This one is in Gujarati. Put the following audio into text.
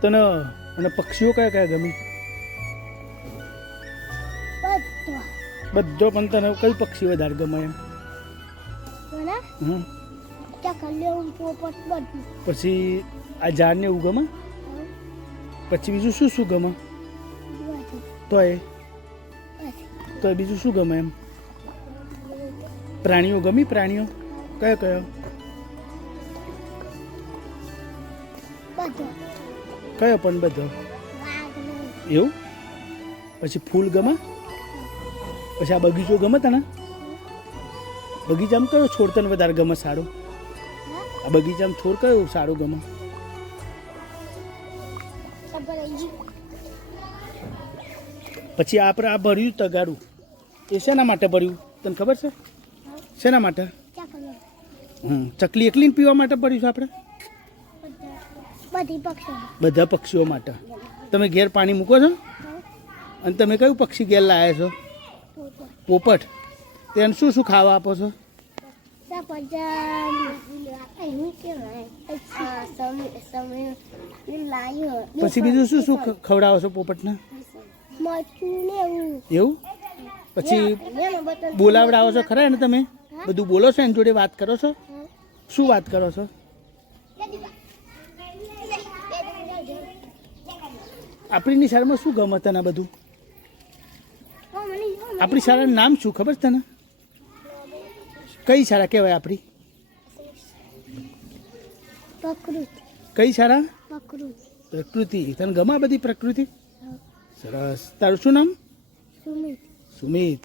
તને અને પક્ષીઓ કયા કયા ગમે? બધો. પણ તને કઈ પક્ષી વધારે ગમે એમ? પછી આ ઝાડને એવું ગમે? પછી બીજું શું શું ગમે? તો એ તો બીજું શું ગમે એમ? પ્રાણીઓ ગમી પ્રાણીઓ? કયો કયો? કયો પણ બધો? એવું? પછી ફૂલ ગમે? પછી આ બગીચો ગમે તને? બગીચામાં કયો છોડ તને વધારે ગમે સારો? આ બગીચામાં છોડ કયો સારો ગમે? પછી આપણે આ ભર્યું તગારું. એ શેના માટે ભર્યું? તને ખબર છે? શેના માટે? હમ ચકલી એકલીને પીવા માટે ભર્યું છે આપણે? બધા પક્ષીઓ. માટે. તમે ઘેર પાણી મૂકો છો? અને તમે કયું પક્ષી ઘેર લાવ્યા છો? પોપટ. તેને શું શું ખાવા આપો છો? પછી બીજું શું શું ખવડાવો છો પોપટને? એવું. એવું? પછી બોલાવડાવો છો ખરા ને તમે? બધું બોલો છો એની જોડે વાત કરો છો? શું વાત કરો છો? આપણી નિશાળમાં શું ગમે તને બધું? આપણી શાળાનું નામ શું ખબર છે તને? કઈ શાળા કહેવાય આપણી? કઈ શાળા? પ્રકૃતિ. પ્રકૃતિ. તને ગમે બધી પ્રકૃતિ? સરસ. તારું શું નામ? સુમિત. સુમિત.